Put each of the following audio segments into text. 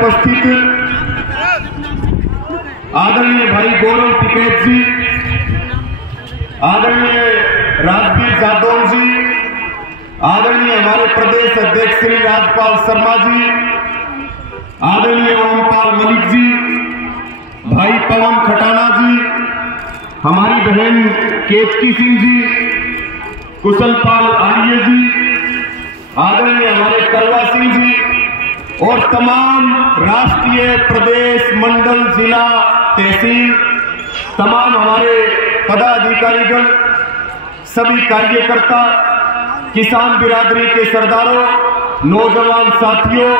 उपस्थित आदरणीय भाई गौरव टिकैत जी, आदरणीय राजवीर जादौन जी, आदरणीय हमारे प्रदेश अध्यक्ष श्री राजपाल शर्मा जी, आदरणीय ओमपाल मलिक जी, भाई पवन खटाना जी, हमारी बहन केतकी सिंह जी, कुशलपाल आर्य जी, आदरणीय हमारे करवा सिंह जी और तमाम राष्ट्रीय, प्रदेश, मंडल, जिला, तहसील, तमाम हमारे पदाधिकारीगण, सभी कार्यकर्ता, किसान बिरादरी के सरदारों, नौजवान साथियों,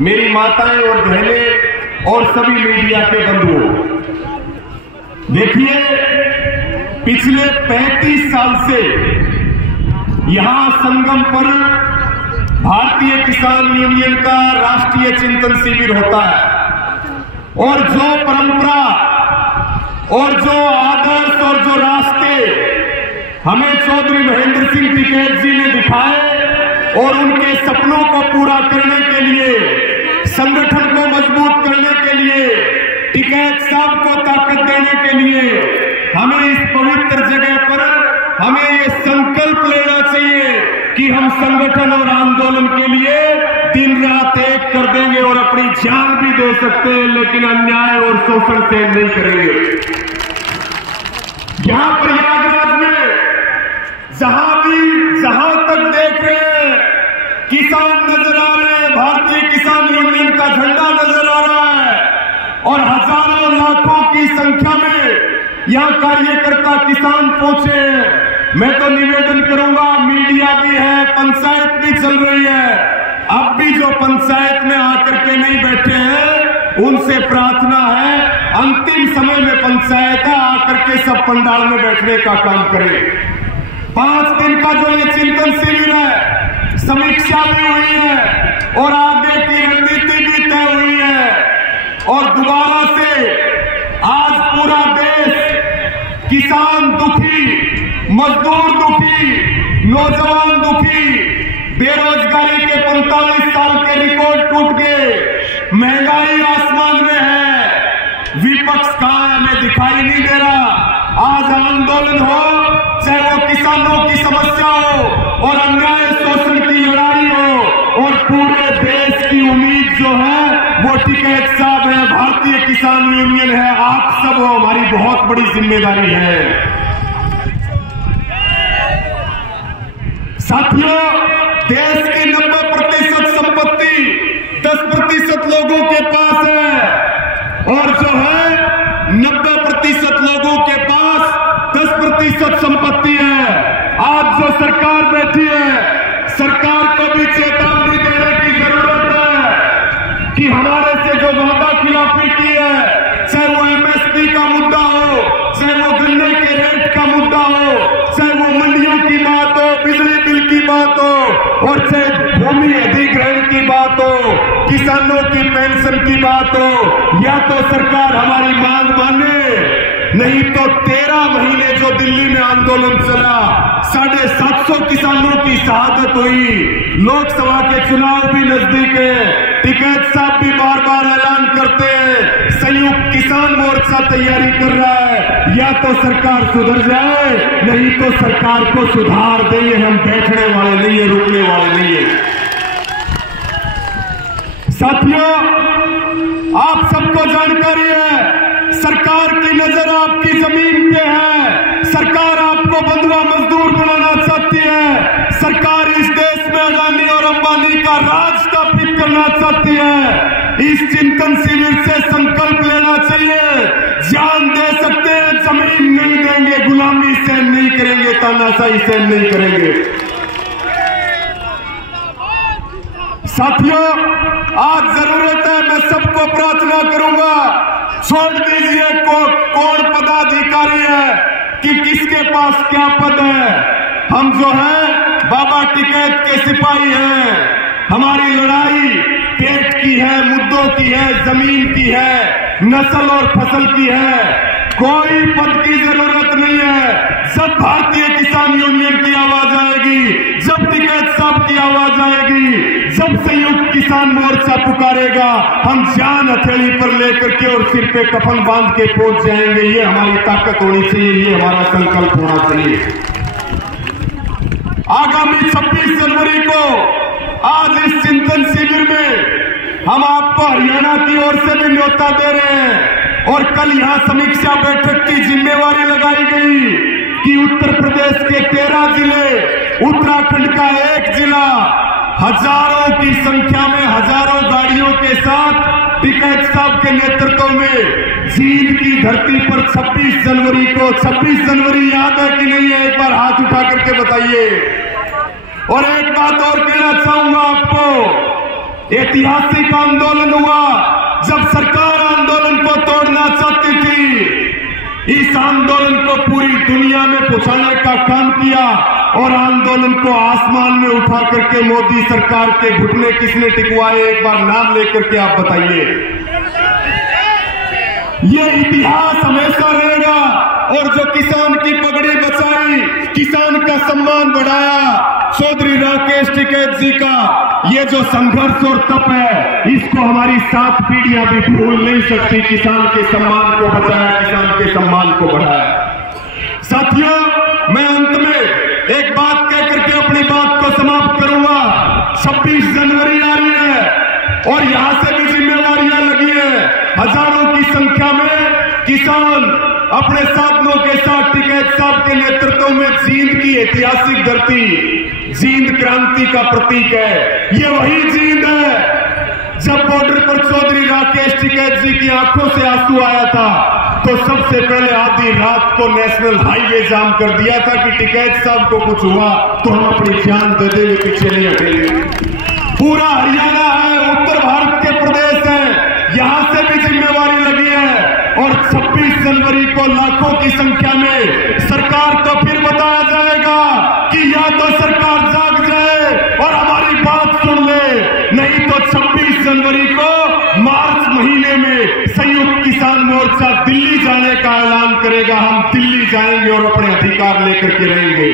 मेरी माताएं और बहनें और सभी मीडिया के बंधुओं, देखिए पिछले 35 साल से यहां संगम पर भारतीय किसान यूनियन का राष्ट्रीय चिंतन शिविर होता है और जो परंपरा और जो आदर्श और जो रास्ते हमें चौधरी महेंद्र सिंह टिकैत जी ने दिखाए और उनके सपनों को पूरा करने के लिए, संगठन को मजबूत करने के लिए, टिकैत साहब को ताकत देने के लिए हमें इस पवित्र जगह पर हमें ये संकल्प लेना चाहिए कि हम संगठन और आंदोलन के लिए दिन रात एक कर देंगे और अपनी जान भी दे सकते हैं, लेकिन अन्याय और शोषण से नहीं करेंगे। यहां प्रयागराज में जहां तक देख रहे हैं किसान नजर आ रहे हैं, भारतीय किसान यूनियन का झंडा नजर आ रहा है और हजारों लाखों की संख्या में यहां कार्यकर्ता किसान पहुंचे हैं। मैं तो निवेदन करूंगा, मीडिया भी है, पंचायत भी चल रही है, अब भी जो पंचायत में आकर के नहीं बैठे हैं उनसे प्रार्थना है अंतिम समय में पंचायत है आकर के सब पंडाल में बैठने का काम करें। 5 दिन का जो ये चिंतन शिविर है, समीक्षा भी हुई है और आगे की रणनीति भी तय हुई है और दोबारा से आज पूरा देश किसान दुखी, मजदूर दुखी, नौजवान दुखी, बेरोजगारी के 45 साल के रिकॉर्ड टूट गए, महंगाई आसमान में है, विपक्ष कहां है हमें दिखाई नहीं दे रहा। आज आंदोलन हो, चाहे वो किसानों की समस्या हो और अन्याय शोषण की लड़ाई हो और पूरे देश की उम्मीद जो है वो टिकैत साहब है, भारतीय किसान यूनियन है, आप सब हो, हमारी बहुत बड़ी जिम्मेदारी है। साथियों, देश की 90% संपत्ति 10% लोगों के पास है और जो है 90% लोगों के पास 10% संपत्ति है। आज जो सरकार बैठी है, सरकार को भी चेतावनी देने की जरूरत है कि हमारे से जो वादा खिलाफी की है, चाहे वो एमएसपी का मुद्दा हो, चाहे वो गन्ने के रेट का मुद्दा हो, चाहे वो मंडियों की बात हो, बिजली बिल की बात हो और चाहे भूमि अधिग्रहण की बात हो, किसानों की पेंशन की बात हो, या तो सरकार हमारी मांग माने, नहीं तो 13 महीने जो दिल्ली में आंदोलन चला, 750 किसानों की शहादत हुई, लोकसभा के चुनाव भी नजदीक है, टिकैत साहब भी बार बार ऐलान करते हैं, संयुक्त किसान मोर्चा तैयारी कर रहा है, या तो सरकार सुधर जाए, नहीं तो सरकार को सुधार देंगे। हम बैठने वाले नहीं है, रुकने वाले नहीं है। साथियों, आप सबको जानकारी है, सरकार की नजर आपकी जमीन पे है, सरकार आपको बंधुआ मजदूर बनाना चाहती है, सरकार इस देश में अडानी और अंबानी का राज स्थापित करना चाहती है। इस चिंतन शिविर से संकल्प लेना चाहिए, जान दे सकते हैं, जमीन नहीं देंगे, गुलामी से नहीं करेंगे, तानाशाही से नहीं करेंगे। साथियों, आज जरूरत है, मैं सबको प्रार्थना करूंगा, छोड़ दीजिए कौन पदाधिकारी है कि किसके पास क्या पद है। हम जो है बाबा टिकैत के सिपाही हैं, हमारी लड़ाई पेट की है, मुद्दों की है, जमीन की है, नस्ल और फसल की है। कोई पद की जरूरत नहीं है। जब भारतीय किसान यूनियन की आवाज आएगी, जब टिकैत साहब की आवाज आएगी, जब संयुक्त किसान मोर्चा पुकारेगा, हम जान हथेली पर लेकर के और सिर पे कफन बांध के पहुंच जाएंगे। ये हमारी ताकत होनी चाहिए, ये हमारा संकल्प होना चाहिए। आगामी 26 जनवरी को आज इस चिंतन शिविर में हम आपको हरियाणा की ओर से भी न्योता दे रहे हैं और कल यहां समीक्षा बैठक की जिम्मेवारी लगाई गई कि उत्तर प्रदेश के 13 जिले, उत्तराखंड का 1 जिला, हजारों की संख्या में हजारों गाड़ियों के साथ टिकैत साहब के नेतृत्व में जींद की धरती पर 26 जनवरी को, 26 जनवरी याद है कि नहीं है? एक बार हाथ उठा करके बताइए। और एक बात और कहना चाहूंगा आपको, ऐतिहासिक आंदोलन हुआ जब सरकार आंदोलन को तोड़ना चाहती थी। इस आंदोलन को पूरी दुनिया में पहुंचाने का काम किया और आंदोलन को आसमान में उठा करके मोदी सरकार के घुटने किसने टिकवाए? एक बार नाम लेकर के आप बताइए। ये इतिहास हमेशा रहेगा। और जो किसान की पगड़ी बचाई, किसान का सम्मान बढ़ाया, चौधरी राकेश टिकैत जी का ये जो संघर्ष और तप है, इसको हमारी 7 पीढ़ियां भी भूल नहीं सकती। किसान के सम्मान को बचाया, किसान के सम्मान को बढ़ाया। साथियों, मैं अंत में एक बात कह करके अपनी बात को समाप्त करूंगा। 26 जनवरी आ रही है और यहां से भी जिम्मेवारियां लगी है। हजारों की संख्या में किसान अपने साथियों के साथ टिकैत साहब के नेतृत्व में जींद की ऐतिहासिक धरती, जींद क्रांति का प्रतीक है। ये वही जींद है जब बॉर्डर पर चौधरी राकेश टिकैत जी की आंखों से आंसू आया था तो सबसे पहले आधी रात को नेशनल हाईवे जाम कर दिया था कि टिकैत साहब को कुछ हुआ तो हम अपनी जान दे देंगे, पीछे नहीं हटेंगे। पूरा हरियाणा है, उत्तर भारत के प्रदेश है, यहां से भी जिम्मेवारी लगी है। और 26 जनवरी को लाखों की संख्या में सरकार को फिर बताया जाएगा कि या तो सरकार जाग जाए और हमारी बात सुन ले, नहीं तो 26 जनवरी को मार्च महीने में संयुक्त किसान मोर्चा दिल्ली जाने का ऐलान करेगा। हम दिल्ली जाएंगे और अपने अधिकार लेकर के रहेंगे।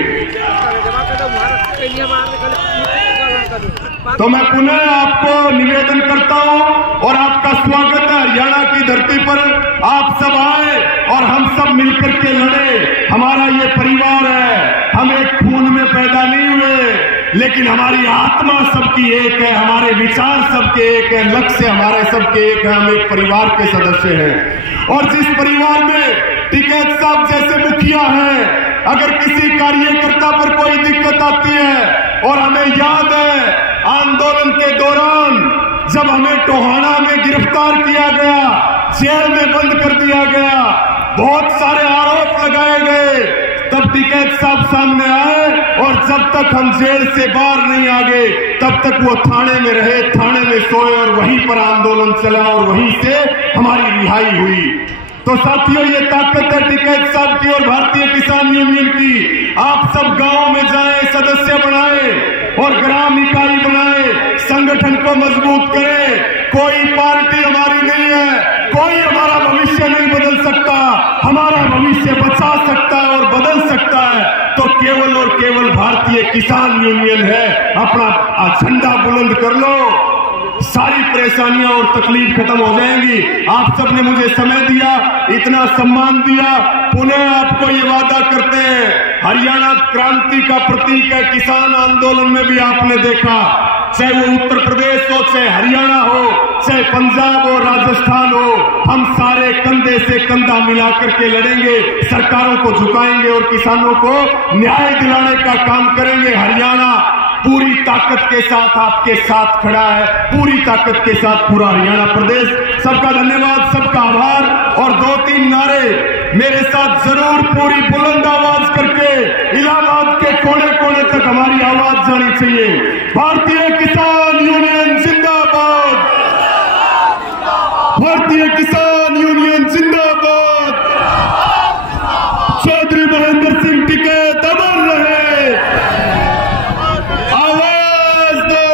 तो मैं पुनः आपको निवेदन करता हूं और आपका स्वागत है। हरियाणा की धरती पर आप सब आए और हम सब मिलकर के लड़े। हमारा ये परिवार है, हम एक खून में पैदा नहीं हुए, लेकिन हमारी आत्मा सबकी एक है, हमारे विचार सबके एक है, लक्ष्य हमारे सबके एक है। हम एक परिवार के सदस्य हैं और जिस परिवार में टिकैत साहब जैसे मुखिया हैं, अगर किसी कार्यकर्ता पर कोई दिक्कत आती है, और हमें याद है आंदोलन के दौरान जब हमें टोहाना में गिरफ्तार किया गया, जेल में बंद कर दिया गया, बहुत सारे आरोप लगाए गए, तब टिकैत साहब सामने आए और जब तक हम जेल से बाहर नहीं आ गए तब तक वो थाने में रहे, थाने में सोए और वहीं पर आंदोलन चला और वहीं से हमारी रिहाई हुई। तो साथियों, ये ताकत है टिकैत साहब की और भारतीय किसान यूनियन की। आप सब गांव में जाएं, सदस्य बनाएं और ग्राम इकाई बनाएं, संगठन को मजबूत करें। कोई पार्टी हमारी नहीं है, कोई हमारा भविष्य नहीं बदल सकता। हमारा भविष्य बचा सकता है और बदल सकता है तो केवल और केवल भारतीय किसान यूनियन है। अपना झंडा बुलंद कर लो, सारी परेशानियां और तकलीफ खत्म हो जाएंगी। आप सबने मुझे समय दिया, इतना सम्मान दिया, पुनः आपको ये वादा करते हैं, हरियाणा क्रांति का प्रतीक है। किसान आंदोलन में भी आपने देखा, चाहे वो उत्तर प्रदेश हो, चाहे हरियाणा हो, चाहे पंजाब हो, राजस्थान हो, हम सारे कंधे से कंधा मिलाकर के लड़ेंगे, सरकारों को झुकाएंगे और किसानों को न्याय दिलाने का काम करेंगे। हरियाणा पूरी ताकत के साथ आपके साथ खड़ा है, पूरी ताकत के साथ पूरा हरियाणा प्रदेश। सबका धन्यवाद, सबका आभार। और 2-3 नारे मेरे साथ जरूर पूरी बुलंद आवाज करके इलाहाबाद के कोने कोने तक हमारी आवाज जानी चाहिए। भारतीय किसान यूनियन जिंदाबाद, भारतीय किसान यूनियन जिंदाबाद, चौधरी महेंद्र सिंह टिकैत अमर रहे, आवाज दो।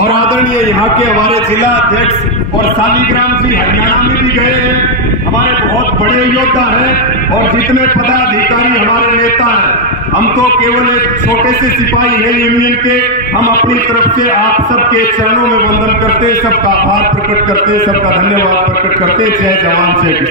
और आदरणीय यहाँ के हमारे जिला अध्यक्ष और शालिग्राम जी हरियाणा में भी गए हैं। हमारे बहुत बड़े योद्धा हैं और जितने पदाधिकारी हमारे नेता हैं, हम तो केवल एक छोटे से सिपाही हैं यूनियन के। हम अपनी तरफ से आप सबके चरणों में वंदन करते, सबका आभार प्रकट करते, सबका धन्यवाद प्रकट करते। जय जवान जय किसान।